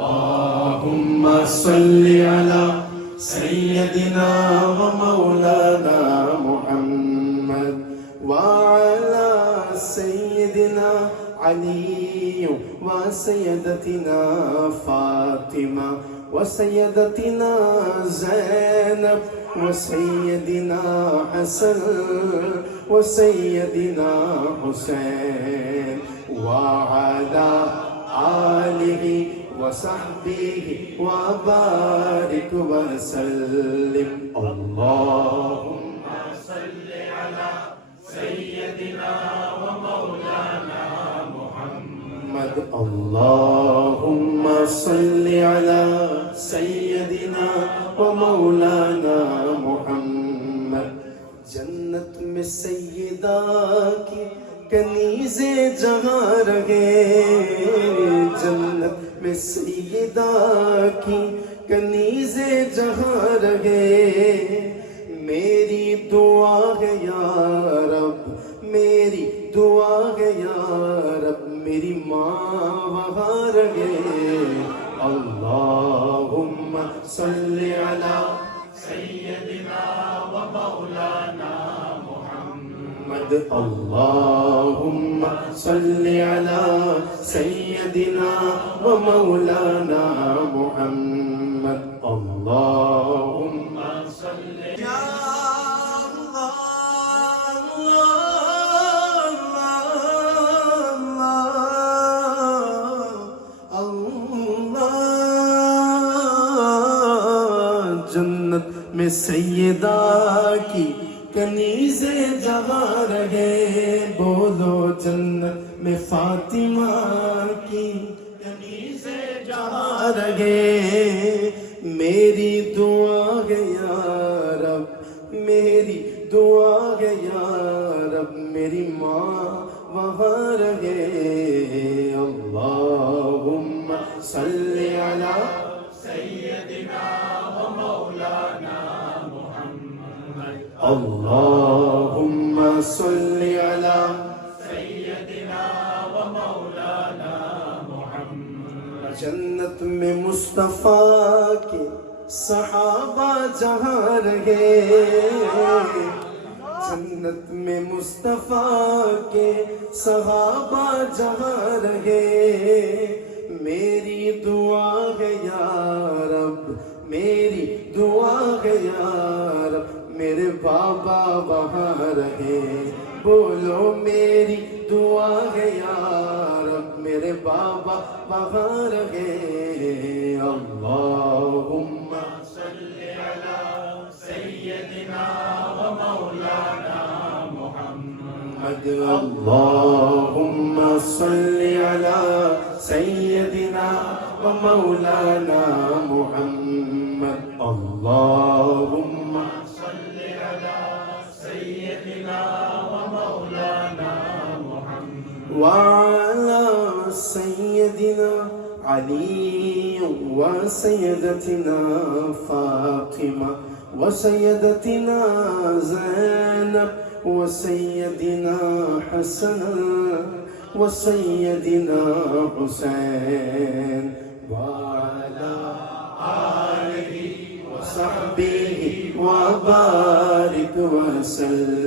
اللهم صل على سيدنا ومولانا محمد وعلى سيدنا علي وسيدتنا فاطمة وسيدتنا زينب وسيدنا حسن وسيدنا حسين وعلى آله وصحبه وبارك وسلم. اللهم صل على سيدنا ومولانا محمد. اللهم صل على سيدنا ومولانا محمد. جنت میں سیدہ کی کنیزیں جہاں رہے، جنت میں سیدہ کی کنیزیں جہاں رہے، میری دعا ہے یا رب، میری دعا ہے یا رب، میری ماں وہاں رہے. اللہم صلی علی سیدنا و مولانا محمد. اللہم صلی علی سیدنا و مولانا محمد. اللہم صلی یا جنت میں سیدہ کی کنیزیں جہاں رہے، بولو جنت میں فاطمہ کی کنیزیں جہاں رہے، میری دعا ہے یا رب، میری دعا ہے یا رب، میری ماں وہاں رہے. اللہم صلی علی سیدنا و مولانا محمد. اللہم صلی علی سیدنا و مولانا محمد. جنت میں مصطفیٰ کے صحابہ جہاں رہے، جنت میں مصطفیٰ کے صحابہ جہاں رہے، میری دعا ہے یا رب، میری دعا ہے یا رب، میرے بابا وہاں رہے، بولو میری دعا ہے یا رب، میرے بابا وہاں رہے. اللہم صلی علی سیدنا و مولانا محمد. اللہم صلی علی سیدنا و مولانا محمد. اللہم صلی علی سیدنا و مولانا محمد وعلى سيدنا علي وسيدتنا فاطمة وسيدتنا زينب وسيدنا حسن وسيدنا حسين وعلى آله وصحبه وبارك وسلم.